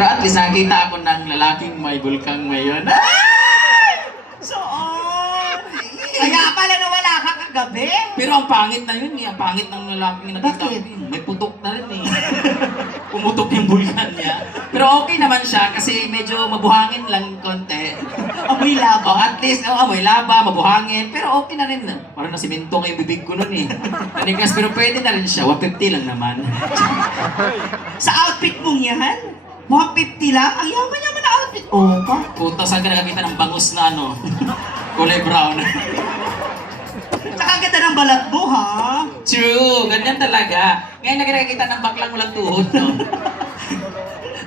Pero at least nakita ako ng lalaking may bulkang ngayon. So, kaya pala nawala ka kagabi? Pero ang pangit na yun eh. Ang pangit ng lalaking nakita ko. Bakit? May putok na rin eh. Pumutok yung bulkan niya. Pero okay naman siya kasi medyo mabuhangin lang konti. Amoy labo. O at least, amoy laba, mabuhangin. Pero okay na rin. Parang nasimento nga yung bibig ko nun eh. Nanigas, pero pwede na rin siya. 150 lang naman. Sa outfit mong yan? 150 lang? Ang yaman-yaman na outfit. Oh, pa? Puta, saan ka nakakita ng bangus na ano? Kulay brown. Tsaka ganda ng balat mo, ha? True, ganyan talaga. Ngayon nakikita ng baklang walang tuhod, no?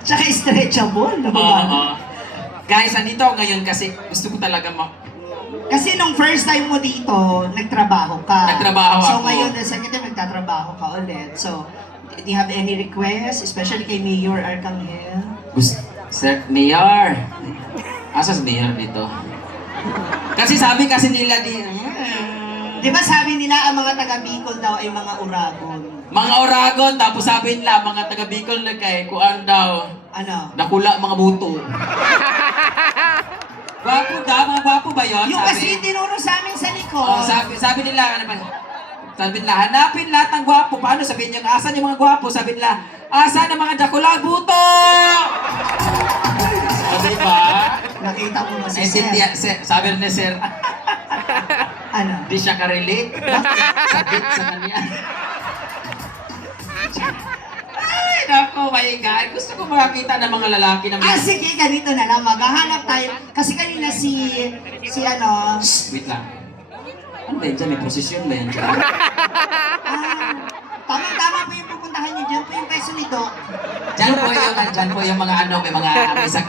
Tsaka stretchable, no? Oo. Guys, andito ako ngayon kasi gusto ko talaga Kasi nung first time mo dito, nagtrabaho ka. Nagtrabaho so, ako. ngayon, the second time, nagtatrabaho ka ulit. So, do you have any request? Especially kay Mayor Arcangel? Sir, Mayor. Asa si Mayor dito? Kasi sabi nila Di ba sabi nila ang mga taga Bicol daw ay mga uragon? mga Oragon, tapos sabi nila mga taga Bicol na kay kuan daw, Ano? nakula mga buto. Gwapo daw, mga gwapo ba yun? Yung kasi tinuro sa amin sa likod. Oh, sabi nila, ano ba? Sabi nila, hanapin lahat ng gwapo. Paano sabihin niyo, asan yung mga gwapo? Sabi nila, asan ang mga dakula buto? O, diba? Nakita mo ba si Eh, Sir? sabi rin ni Sir, Ano? di siya ka-relate. Sakit sa kanya. Ay, naku, my God. Gusto ko makakita ng mga lalaki na Sige, ganito na lang. Maghahanap tayo. Kasi kanina si ano... Wait lang. Ano ba yun dyan? May posisyon ba yan dyan? Tama-tama po yung pupuntahan niyo dyan po yung peso ni Doc. Dyan po yung mga ano,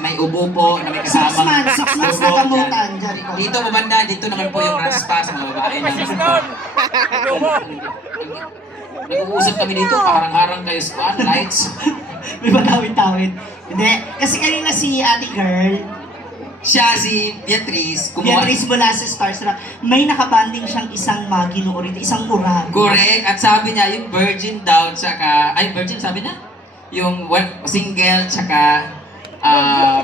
may ubo po, na may kasamang 6 months na ubo gamutan dyan po. Dito mabanda, dito naman po yung raspa sa mga babae na nag-uusap kami dito, parang harang kayo sa lights. May matawid-tawid. Hindi. Kasi kanina si ate girl, Siya, si Beatrice, kumuha. Beatrice mula sa Starstruck, may nakabanding siyang isang magino o rito, isang urago. Correct. At sabi niya, yung virgin daw, tsaka, virgin sabi niya? Yung single, tsaka,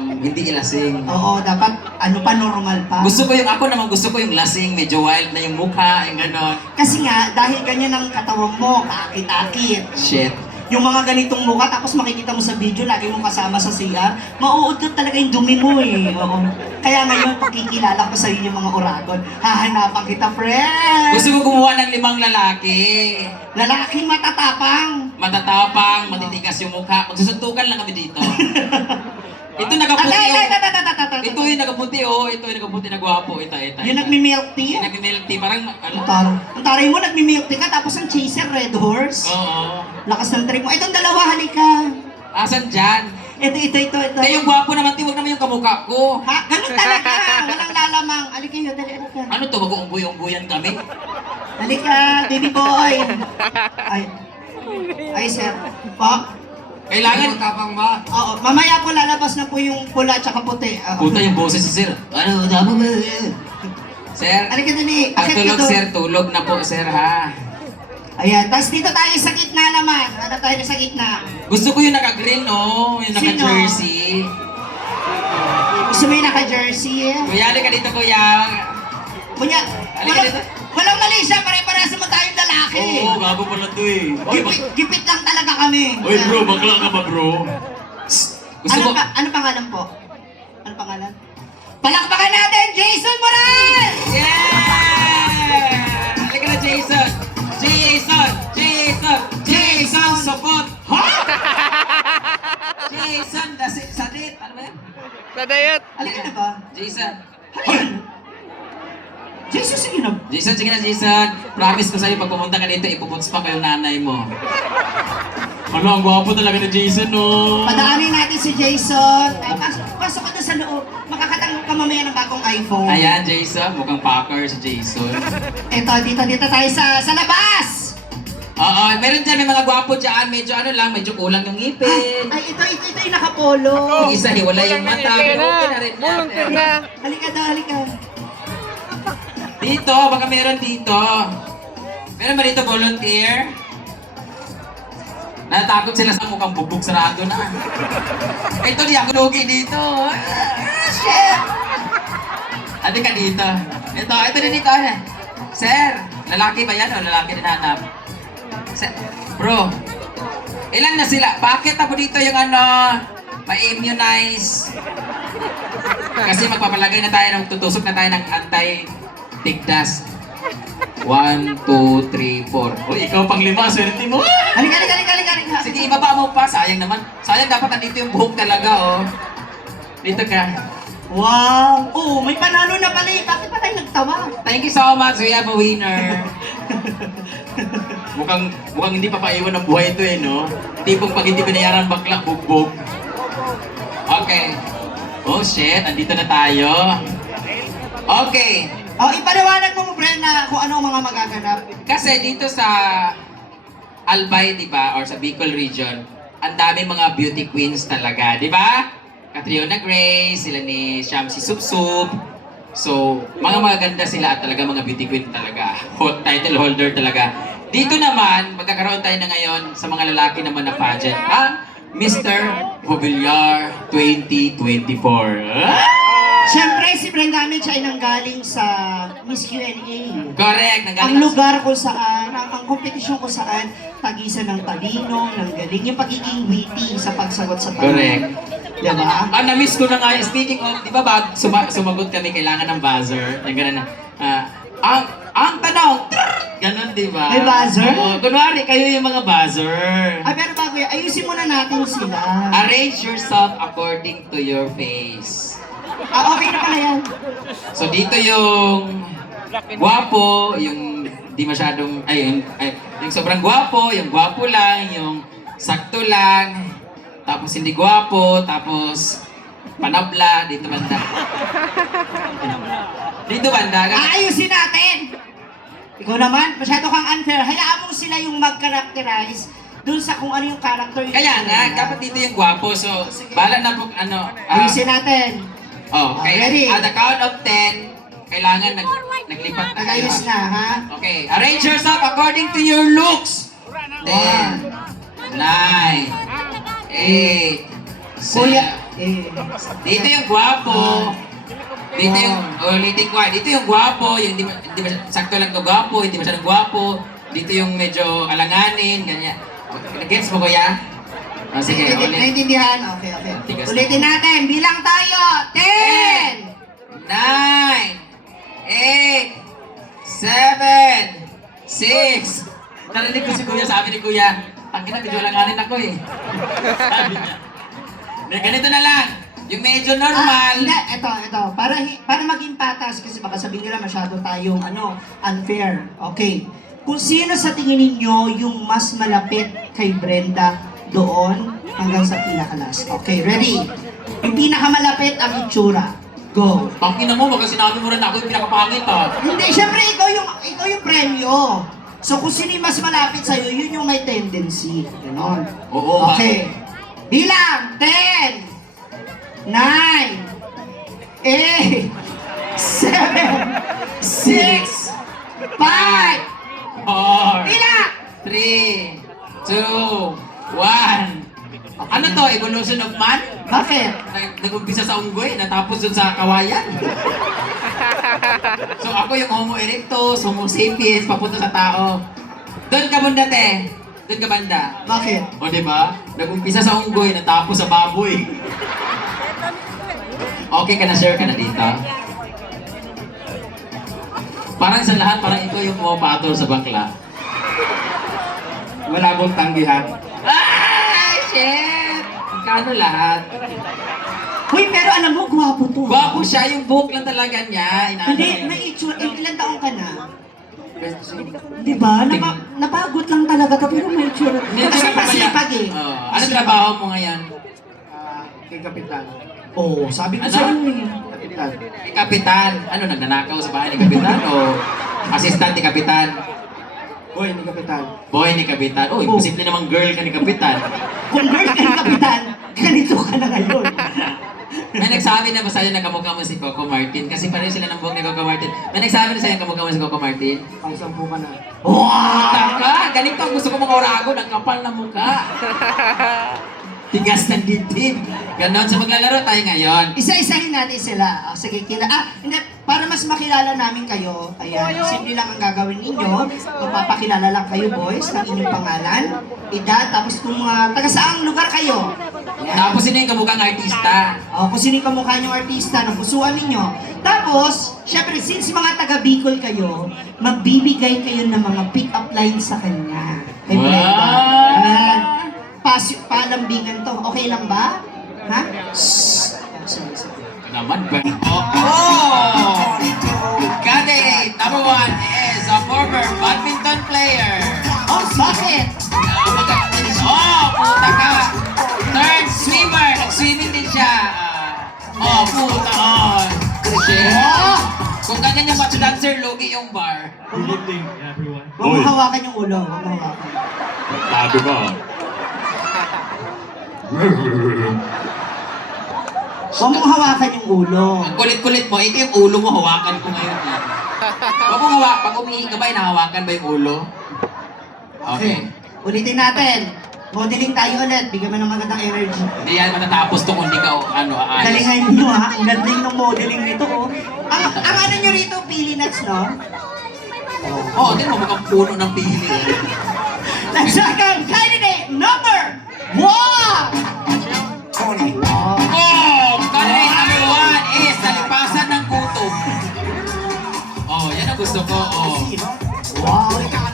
hindi ilasing. Oo, dapat ano pa, normal pa. Gusto ko yung lasing, medyo wild na yung mukha, yung ganon. Kasi nga, dahil ganyan ang katawan mo, kaakit-akit. Shit. Yung mga ganitong mukha, tapos makikita mo sa video, lagi mong kasama sa CR, mauudot talaga yung dumi mo eh. Oo. Kaya ngayon, pagkikilala ko sa inyo mga uragon, hahanapan kita, friend! Gusto ko kumuha ng 5 lalaki. Lalaking matatapang. Matatapang, matitigas yung mukha. Magsusuntukan lang kami dito. Ito nakaputi oh. Ito yung nakaputi oh. Ito yung nakaputi na gwapo. Ito. Yung nagmi-milk tea? Yung nagmi-milk tea. Parang ano? Ang taray mo, nagmi-milk tea ka, tapos ang chaser, red horse. Oo. Lakas ng trip mo. Itong dalawa, halika. Asan dyan? Ito. Kaya yung gwapo naman, huwag naman yung kamukha ko. Ha? Ganun talaga. Walang lalamang. Halika yun, halika. Ano to? Mag-uunggoy-unggoyan kami? Halika, baby boy. Ay, sir. Po? Kailangan tapang ba? Oo, mamaya po lalabas na po yung pula at saka puti. Puta yung boses si Sir. Ano? Tama ba? Sir, Halika dali. pag Akit ka tulog doon. Sir, tulog na po Sir ha. Ayan, tapos dito tayo sa gitna naman. Ano tayo sa gitna? Gusto ko yung naka-green no? Yung Sino? naka-jersey. Gusto mo yung naka-jersey? Kuya, ka dito kuya. Kunya, Halika dito. walang mali siya. Pare-parehas mo tayong lalaki. Oo, gago pala to eh. Gipit lang talaga kami. Oy bro, bakla ka ba bro? Gusto ko... Ano pangalan po? Ano pangalan? Palakpakan natin, Jason Moral! Yeah! Halika na Jason! Jason, support! Ha? Jason, sadit. Ano ba yan? Sadayot. Halika na ba? Jason. Jason, sige na. Jason, sige na Jason. Promise ko sa'yo, pag pumunta ka dito, ipuputs pa ko yung nanay mo. Ano, ang gwapo talaga ni Jason, no? Padaanin natin si Jason. Ay, pasok ka doon sa loob. Makakatanggap ka mamaya ng bagong iPhone. Ayan, Jason. Mukhang packer si Jason. Eto, dito tayo sa labas! Oo, meron dyan, may mga gwapo dyan. Medyo ano lang, medyo kulang yung ngipin. Ay, ito yung nakapolo. Yung isa, hiwala yung mata. Pero okay na rin Mulungkit natin. na. Halika daw, halika. Dito, baka meron dito. Meron ba dito volunteer? Natakot sila sa mukhang bugbog sarado na. Ito di ako lugi dito. Shit! Ate ka dito. Ito din dito. Sir, lalaki ba yan o lalaki din hanap? Sir, bro, ilan na sila? Bakit ako dito yung ma-immunize? Kasi magpapalagay na tayo tutusok na tayo ng anti-tigdas. 1, 2, 3, 4. Uy, ikaw pang 5, swerte mo. Halika. Sige, ibaba mo pa. Sayang naman. Sayang dapat nandito yung buhok talaga, oh. Dito ka. Wow! Oh, may panalo na pala eh. Bakit pa tayo nagtawa? Thank you so much. We have a winner. mukhang hindi papaiwan ng buhay ito eh, no? Tipong pag hindi binayaran bakla, bugbog. Okay. Oh shit, andito na tayo. Okay. Oh, ipaliwanag mo Brenna, kung ano ang mga magaganap. Kasi dito sa Albay, di ba, or sa Bicol region, ang dami mga beauty queens talaga, di ba? Catriona Grace, sila ni Shamsi Supsup. So, mga magaganda sila at talaga mga beauty queen talaga. Title holder talaga. Dito naman, magkakaroon tayo na ngayon sa mga lalaki naman na pageant, ang Mr. Mobiliar 2024. Siyempre, si Brenda Mitch ay nanggaling sa Miss Q&A. Correct. Ang lugar kung saan, ang kompetisyon kung saan, tagisan ng talino, ng galing, yung pagiging witty sa pagsagot sa tanong. Correct. Diba? Na-miss ko na nga. Speaking of, di ba sumagot kami, kailangan ng buzzer. Yung gano'n na. Ang tanong, ganon, di ba? May buzzer? Oo, kunwari, kayo yung mga buzzer. Ay, pero bago yan, ayusin muna natin sila. Arrange yourself according to your face. Okay na pala yan. So dito yung gwapo, yung di masyadong, yung sobrang gwapo, yung gwapo lang, yung sakto lang, tapos hindi gwapo, tapos panabla, dito banda. Dito banda. Aayusin natin! Ikaw naman, masyado kang unfair. Hayaan mo sila yung mag-characterize dun sa kung ano yung character yung Kaya nga, dapat dito yung gwapo. So, bahala na po, Ayusin natin. okay. Ready? At the count of 10, kailangan naglipat na kayo. Nag-ayos na, ha? Okay, arrange yourself according to your looks. 10, 9, 8, 7. Kuya, Dito yung gwapo. Dito yung, ulitin ko, dito yung gwapo, yung hindi sakto lang to gwapo, hindi masyadong gwapo. Dito yung medyo alanganin, ganyan. Gets mo kuya? Sige, ulit. Naintindihan? Okay. Tigas. Ulitin natin. Bilang tayo. 10! 9, 8, 7, 6. Narinig ko si kuya, sabi ni kuya, tangina, medyo alanganin ako eh. Sabi niya. Ganito na lang. Yung medyo normal. Ito. Para maging patas, kasi baka sabihin nila masyado tayong unfair. Okay. Kung sino sa tingin ninyo yung mas malapit kay Brenda doon hanggang sa pinakalas. Okay, ready? Yung pinakamalapit ang itsura. Go. Tangina mo, baka sinabi mo rin ako yung pinakapangit ah. Hindi, syempre ikaw yung premyo. So kung sino yung mas malapit sa'yo, yun yung may tendency. Ganon. Oo, Okay. Bilang! 10, 9, 8, 7, 6, 5, 4, bilang! 3, 2, 1. Ano to? Evolution of man? Bakit? Nag-umpisa sa unggoy, natapos dun sa kawayan. So ako yung Homo erectus, Homo sapiens, papunta sa tao. Doon ka banda, te. Doon ka banda. Bakit? O diba? Nag-umpisa sa unggoy, natapos sa baboy. Okay ka na, share ka na dito. Parang sa lahat, parang ikaw yung pumapatol sa bakla. Wala akong tanggihan. Ay, shit! Magkano lahat? Uy, pero alam mo, gwapo to. Gwapo siya, yung buhok lang talaga niya. Hindi, may itsura. Ilan taong ka na? Di ba? Napagod lang talaga to, pero may itsura. Kasi pasipag eh. Anong trabaho mo ngayon? Kay Kapitan. Oo, sabi ko Ano? sa'yo eh. Kapitan. Ni Kapitan. Ano, nagnanakaw sa bahay ni Kapitan? O assistant ni Kapitan? Boy, ni Kapitan. Boy ni Kapitan. Oh, imposible namang girl ka ni Kapitan. Kung girl ka ni Kapitan, ganito ka na ngayon. May nagsabi nagsabi na ba sa'yo na kamukha mo si Coco Martin? Kasi pareho sila ng buhok ni Coco Martin. May nagsabi na sa'yo kamukha mo si Coco Martin? Pang-sampu ka na. Wow! Taka! Ganito ang gusto ko mga orago ng kapal na mukha. Tigas ng dibdib. Ganon. So maglalaro tayo ngayon. Isa-isahin natin sila. Sige, hindi, para mas makilala namin kayo, ayan, simple lang ang gagawin ninyo. Magpapakilala lang kayo, boys, ng inyong pangalan, edad, tapos kung taga saang lugar kayo. Ayan. Tapos sino yung kamukhang artista? Kung sino yung kamukha niyong artista, napusuan ninyo. Tapos, syempre, since mga taga Bicol kayo, magbibigay kayo ng mga pick-up lines sa kanya. Kay Brenda. Ayan. Palambingan to. Okay lang ba? Ha? Sorry. Naman ba? Oh! Got it! Number 1 is a former badminton player. Oh, bakit? Oh, puta ka! Third swimmer. Nag-swimming din siya. Puta. Shit. Kung ganyan yung macho dancer, logi yung bar. Good evening, everyone. Huwag mo hawakan yung ulo. Huwag mo hawakan. Sabi ko. Huwag mo hawakan yung ulo. Ang kulit-kulit mo, ito yung ulo mo, hawakan ko ngayon. Huwag mo hawakan. Pag umihi ka ba, hinahawakan ba yung ulo? Okay. Ulitin natin. Modeling tayo ulit. Bigyan mo ng magandang energy. Hindi yan matatapos to kung di ka aalis. Galingan nyo ha. Ang galing ng modeling nito oh. Ang ano nyo rito, pili nuts, no? Oo, din mo mukhang puno ng pili. Let's second candidate number 1! Oh! Candidate number 1 is nalipasan ng kutob. Oh, yan ang gusto ko. Oh. Wow! Oh, puta ka.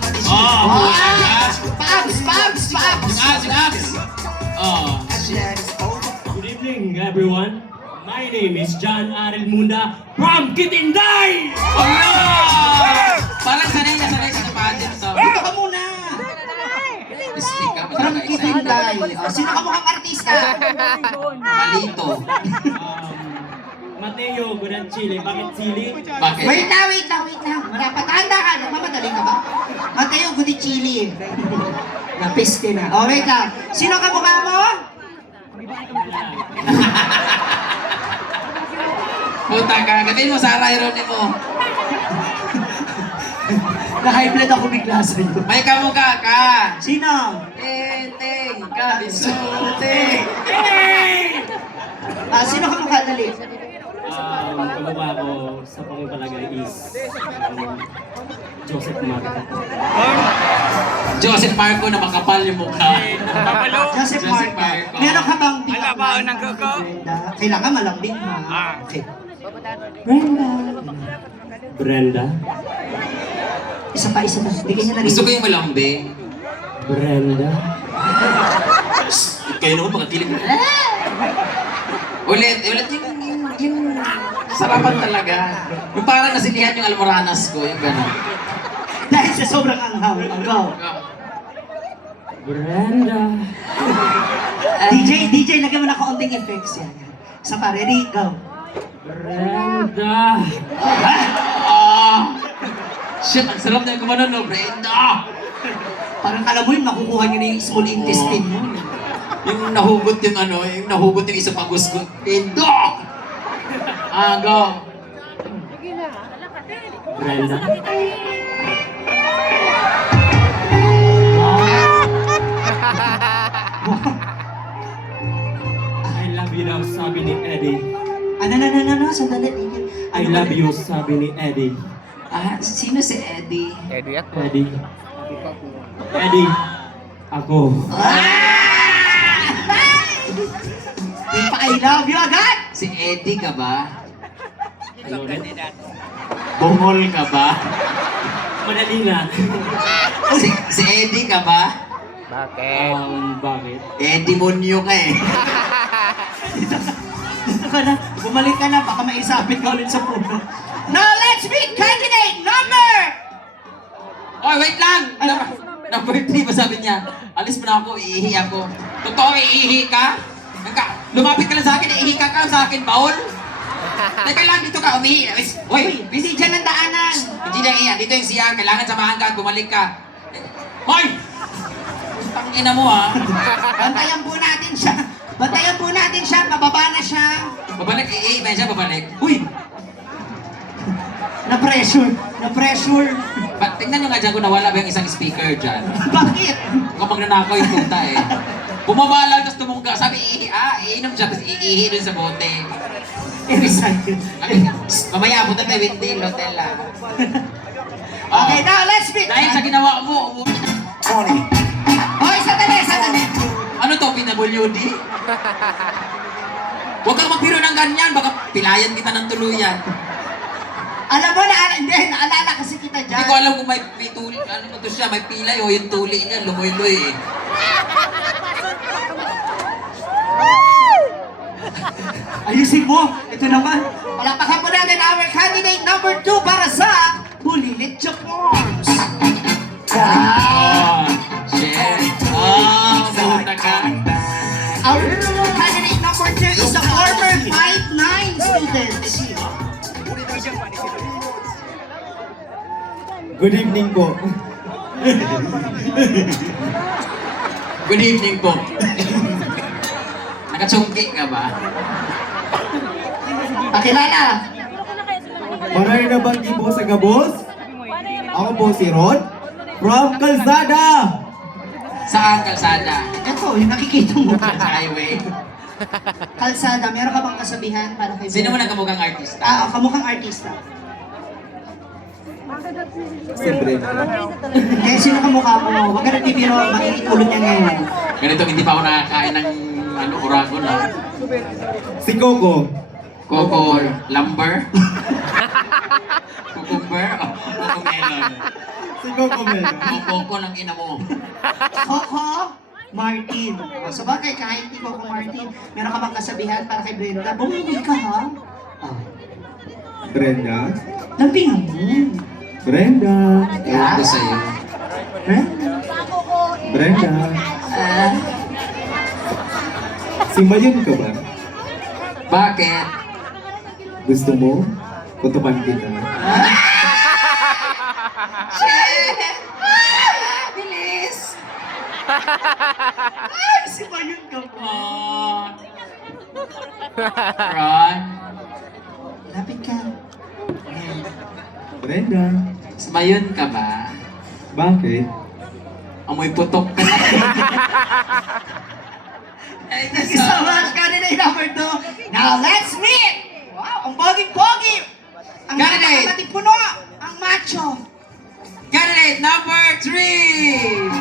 Pabs! Yung abs. Oh. Good evening, everyone. My name is John Arel Munda from Kitinday! Oh! Parang sanay na sanay sa pageant to. Dito ka muna! Stick ka, From masyadong Kitinday. excited. Sino ka mukhang artista? Malito. Mateo Gudanchili. Bakit sili? Bakit? Wait lang. Patanda ka. Nagmamadali ka ba? Mateo Gudichili. Napiste na. Oh, wait lang. Sino ka mukha mo? Puta ka, gatin mo Sarah Geronimo. Na-high blood ako bigla sa iyo. May kamukha ka. Sino? Eteng, kabisute. Sino ka mukha? Dali. Kamukha ko sa pangpalagay is Joseph Marco. Joseph Marco na makapal yung mukha. Joseph Joseph Marco. Marco. Meron ka bang pick-up line? Brenda? Kailangan malambing ha. Okay. Brenda. Isa pa. Bigyan niya na rin. Gusto ko yung malambe. Brenda. Kayo naman mga kilig. Ulit yung sarapan talaga. Yung parang nasilihan yung almoranas ko, yung gano'n. Dahil sa sobrang anghang. Go. Brenda. DJ, lagyan mo na kaunting effects yan. Isa pa. Ready? Go. Brenda. Shit, ang sarap na yung kumano, no, Brenda! Parang alam mo yung nakukuha niya na yung small intestine mo. Yung nahugot yung isang pagusgot. Brenda! Go! Brenda. I love you daw, sabi ni Eddie. Ano, sandali. I love you, sabi ni Eddie. Sino si Eddie? Eddie. Eddie. Ako. I love you agad! Si Eddie ka ba? Ano ulit? Bungol ka ba? Madali na. Si Eddie ka ba? Bakit? Eddie Monyo ka eh. Dito ka na. Bumalik ka na. Baka maisapit ka ulit sa puno. Now let's meet candidate number! Oy, wait lang! Number 3 ba sabi niya? Alis mo na ako, iihi ako. Totoo, iihi ka? Lumapit ka lang sa akin, iihi ka sa akin, Paul? Teka lang, dito ka, umihi. Hoy, Hindi dyan ang daanan. hindi lang iyan. Dito yung CR, kailangan samahan ka at bumalik ka. Hoy! Putang ina mo ha. Bantayan po natin siya. Pababa na siya. Babalik nag-i-i, medyo babalik. Uy! Na-pressure. Tingnan nyo nga dyan kung nawala ba yung isang speaker dyan. Bakit? Mukhang magnanakaw yung punta eh. Bumaba lang, tapos tumungga. Sabi, iinom siya, tapos iihi dun sa bote. Excited. Mamaya, punta tayo Windmill Hotel ah. Okay, now let's meet. Dahil sa ginawa mo, Okay, sandali. ano to, PWD? Huwag kang magbiro ng ganyan, baka pilayan kita ng tuluyan. Alam mo, naalala kasi kita dyan. Hindi ko alam kung may tuli, ano ba to siya, may pilay o yung tuli niya, lumoy-loy eh. Ayusin mo. Ito naman. Palakpakan po natin our candidate number 2 para sa Bulilit Forms. Shit. Puta ka. Our candidate number 2 is a former 5'9" student. Good evening po. Good evening po. Nakachungki ka ba? Pakilala. Maray na bang ibo sa gabos? Ako po si Rod from Calzada. Saan kalsada? Ito, yung nakikita mo. Sa highway. Kalsada, meron ka bang kasabihan para kay Sino mo nagkamukhang artista? kamukhang artista. Siyempre. Hindi, sino kamukha mo? Huwag ka nagbibiro, mainit ulo niya ngayon. Ganito, hindi pa ako nakakain ng oragon na. Si Coco. Coco lumber? Cucumber? O cocomelon? Si Coco Mel. O coco ng ina mo. Coco Martin. O, sa bagay, kahit hindi Coco Martin, meron ka bang kasabihan para kay Brenda? Bumili ka, ha? Oh. Brenda. Lambingan mo. Brenda. Ewan ko sa'yo. Brenda? Brenda. Ah, Simayon ka ba? Bakit? Gusto mo? Kutukan kita. shit! Ah, bilis! Ay, si Mayon ka po. Ron? Lapit ka. Brenda. Sumayon ka ba? Bakit? Amoy putok ka na. Thank you so much, candidate number 2. Now, let's meet! Wow, ang pogi-pogi! Ang Candidate! napakatipuno! Ang macho! Candidate number 3!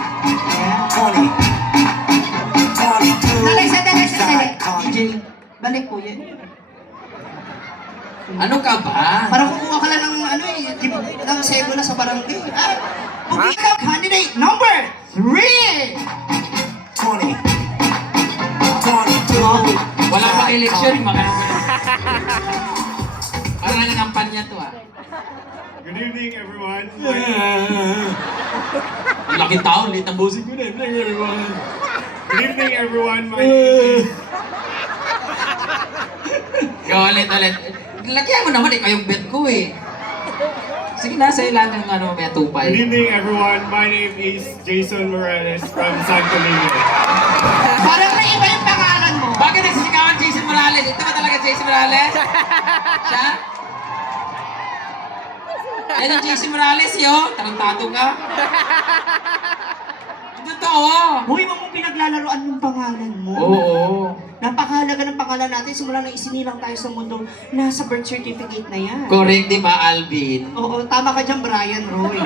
Sandali. DJ, balik po yan. Ano ka ba? Parang kukuha ka lang ng ng sebo na sa barangay. Pugi ka, candidate number 3! Wala pang eleksyon, mga parang nangangampanya to ah. Good evening, everyone. Ang laki tao, late ang busing ko na. Good evening, everyone. My name is... Ulit. Lagyan mo naman, ikaw yung bet ko eh. Sige na, sa'yo lahat ng ano, may Good tupay. evening, everyone. My name is Jason Morales from Santo Niño. Parang may iba yung pangalan mo. Bakit nagsisigawan Jason Morales? Ito ba talaga Jason Morales? Siya? Yan ang Jason Morales, yo. Tarantado ka. Totoo. Hoy, wag mong pinaglalaroan yung pangalan mo. Oo. Napakahalaga ng pangalan natin. Simula nang isinilang tayo sa mundo, nasa birth certificate na yan. Correct, di ba, Alvin? Oo, tama ka dyan, Brian Roy.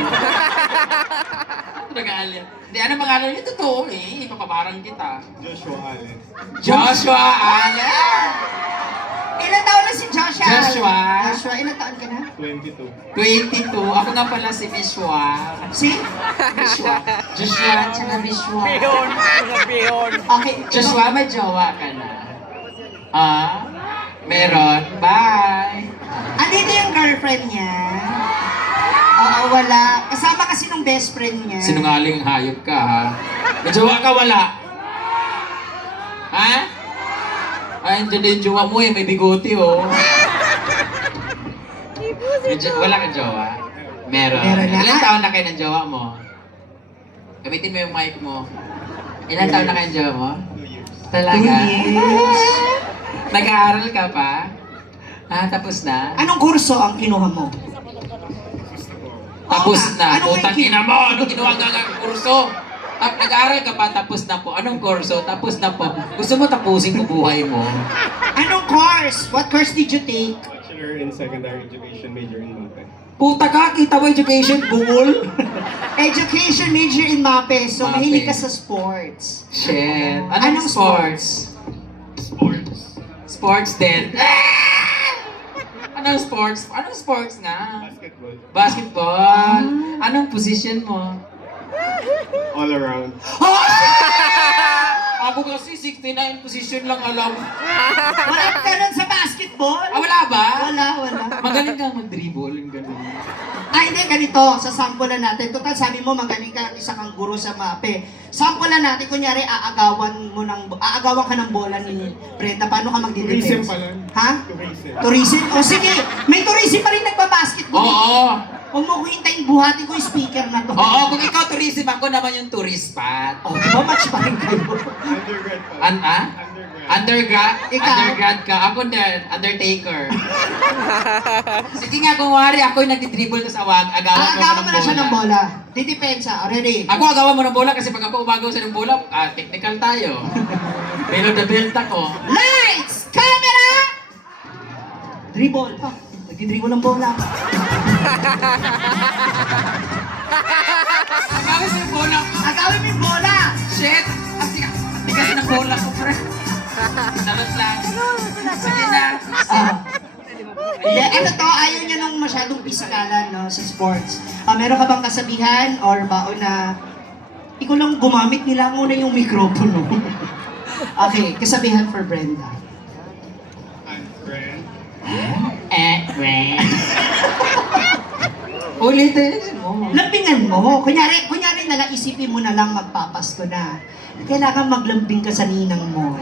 Nag-aalin. Hindi, ano pangalan niya? Totoo eh. Ipapabarang kita. Joshua Allen. Joshua Allen! Ilan taon na si Joshua? Joshua. Joshua, ilan taon ka na? 22. 22. Ako nga pala si Mishwa. Si? Mishwa. Joshua, tsaka Mishwa. Okay. Joshua, may jowa ka na. Ah? Meron? Bye! Andito yung girlfriend niya. Oo, wala. Kasama kasi nung best friend niya. Sinungaling hayop ka, ha? May jowa ka, wala? Ha? Ay, hindi yung jowa mo eh. May bigote, oh. Wala kang jowa? Meron. Meron na. Ilang taon na kayo ng jowa mo? Gamitin mo yung mic mo. Ilang taon na kayo ng jowa mo? 2 years. Talaga? 2 years. Nag-aaral ka pa? Tapos na? Anong kurso ang kinuha mo? Tapos Oo nga. na. Anong Putang may ina mo. Anong ginawa nga ng kurso? Nag-aaral ka pa, tapos na po. Anong kurso? Tapos na po. Gusto mo tapusin ko buhay mo? Anong course? What course did you take? Bachelor in Secondary Education, major in Math. Puta ka, kita mo education, bungol? Education major in MAPE. So, MAPE. mahilig ka sa sports. Shit. Anong Anong sports? Sports. Sports din. Anong sports? Anong sports nga? Basketball. Basketball. Anong position mo? All around. Ako kasi 69 position lang alam. Wala ka ganun sa basketball? Wala ba? Wala. Magaling kang mag-dribble, yung ganun. Hindi, ganito. Sasampulan natin. Total, sabi mo, magaling ka, isa kang guro sa MAPE. Sampulan natin, kunyari, aagawan ka ng bola ni Brenda. Paano ka magdi-defense? Tourism pa lang. Ha? Tourism. Tourism? O sige, may tourism pa rin nagbabasketball. Oo. Huwag mo ko hintayin, buhatin ko yung speaker na to. Oo, kung ikaw tourism, ako naman yung tourist spot. Oh, diba match pa rin kayo? Undergrad pa. Undergrad? Ikaw? Undergrad ka. Ako din, Undertaker. Sige nga, kung wari, ako yung nagdi-dribble tapos agawan Aagawan mo na siya ng bola. Didepensa. Ready? Ako agawan mo ng bola kasi pag ako umagaw sa ng bola, technical tayo. Pero the belt ako. Lights! Camera! Dribble pa. Nagdi-dribble ng bola. Agawin mo yung bola ko. Agawin mo yung bola! Shit! Ang tigas ng bola ko, pre. Salot lang. Sige na. Ano to, ayaw niya nung masyadong pisikalan no, sa sports. Meron ka bang kasabihan or baon na ikaw lang gumamit nila muna yung mikropono? Okay, kasabihan for Brenda. Friend. Brenda. Ulitin mo. Lambingan mo. Kunyari na lang, isipin mo na lang magpapasko na. Kailangan maglambing ka sa ninang mo.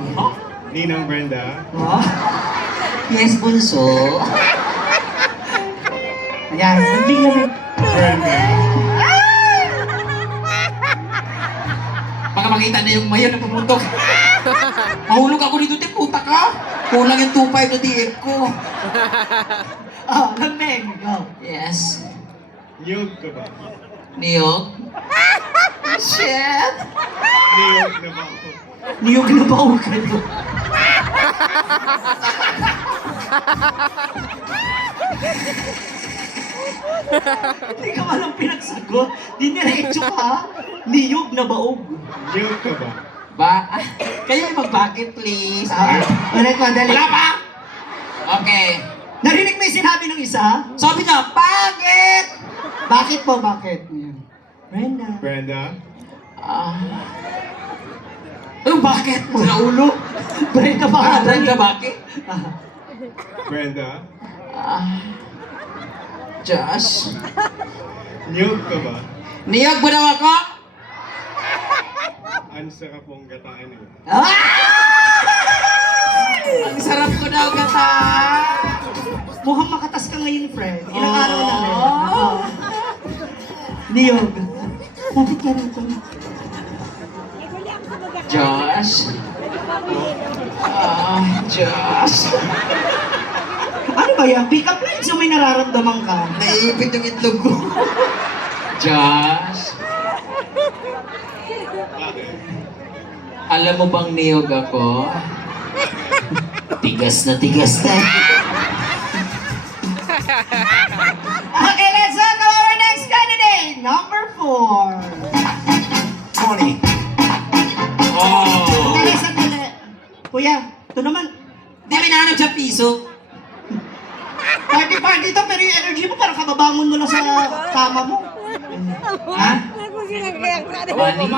Ninang Brenda. Oh? Yes, bunso. Ayan, lambing na rin. Brenda. Baka makita na yung mayon na pumuntok. Mahulog ako dito, te, puta ka. Kulang yung 2.5 na DM ko. Lambing. Go. Yes. Niyog ka ba? Niyog? Shit! Niyog na ba ako? Niyog na ba ka doon? Hindi ka walang pinagsagot. Diniretso ka. Niyog na baog. Niyog ka ba? Kayo mag-bucket, please. Ulit mo, dali. Wala pa! Okay. Narinig mo yung sinabi ng isa? Sabi niya, bakit? Bakit po, bakit? Brenda. Brenda. Bakit? Sa ulo? Brenda pa ka. Brenda, bakit? Brenda. Josh. Niyog ka ba? Niyog mo daw ako? Ang sarap mong gataan eh. Ang sarap ko daw gata. Mukhang makatas ka ngayon, friend. Ilang araw na rin. Niyog. Bakit ka rito? Josh. Josh. Ano ba yan? Pick up lines yung may nararamdaman ka. Naiipit yung itlog ko. Josh. Alam mo bang niyog ako? Tigas na tigas na. Okay, let's welcome our next candidate, number 4. Tony. Oh. Sandali. Kuya, ito naman. Di may nahanap siya piso. Party to, pero yung energy mo parang kababangon mo na sa kama mo. Ha? Money?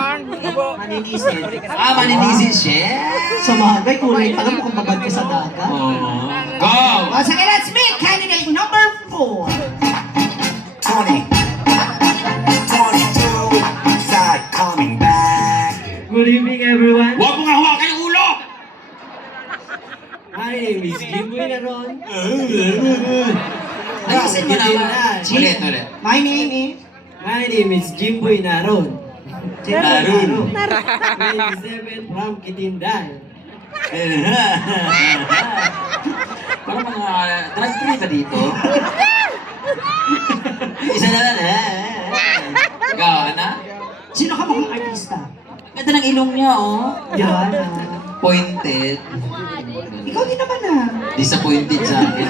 Maninisin. Maninisin siya. Sa bagay, kulay pa lang mukhang babad ka sa dagat. Oh. Go! Sige, let's meet candidate number 4. Tony, 22, side coming back. Good evening, everyone. Huwag mo nga hawakan yung ulo! My name is Jimboy Naron. Ayusin mo naman. Ulit. My name is... My name is Jimboy Naron. Naron. 27 from Kitinday. Parang mga dito? Isa na lang Ikaw, Ana? Sino ka mukhang artista? Ganda ng ilong niya, oh. Yan. Pointed. Ikaw din naman ah. Disappointed sa akin.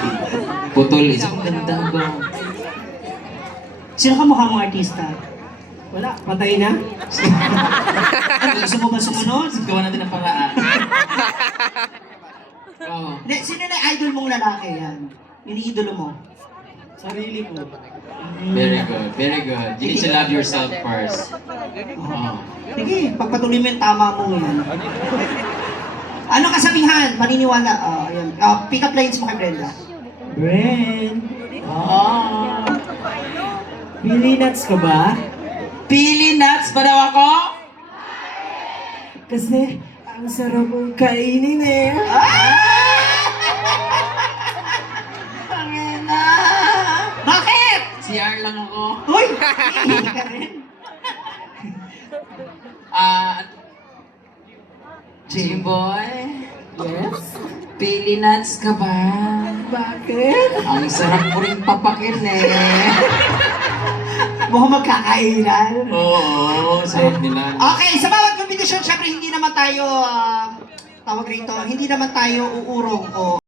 Putol, isang ganda ba? Sino ka mukhang artista? Wala, patay na. Gusto mo ba sumunod? Gawa natin ang paraan. Oh. Hindi, sino na idol mong lalaki yan? Iniidolo mo? Sarili ko. Very good, very good. You need to love yourself first. Oh. Sige, pagpatuloy mo yung tama mo yan. Ano kasabihan? Paniniwala. Ayan. Pick up lines mo kay Brenda. Bren. Pili nuts ka ba? Pili nuts ba daw ako? Kasi ang sarap mong kainin eh. Pangina! Bakit? CR lang ako. Uy! Hindi ka rin. Jimboy, Yes? pili nuts ka ba? Bakit? Ang sarap ko rin papakin eh. Mukhang magkakainan. Oo, sarap nila. Okay, sa bawat kompetisyon, syempre hindi naman tayo, tawag rito, hindi naman tayo uurong o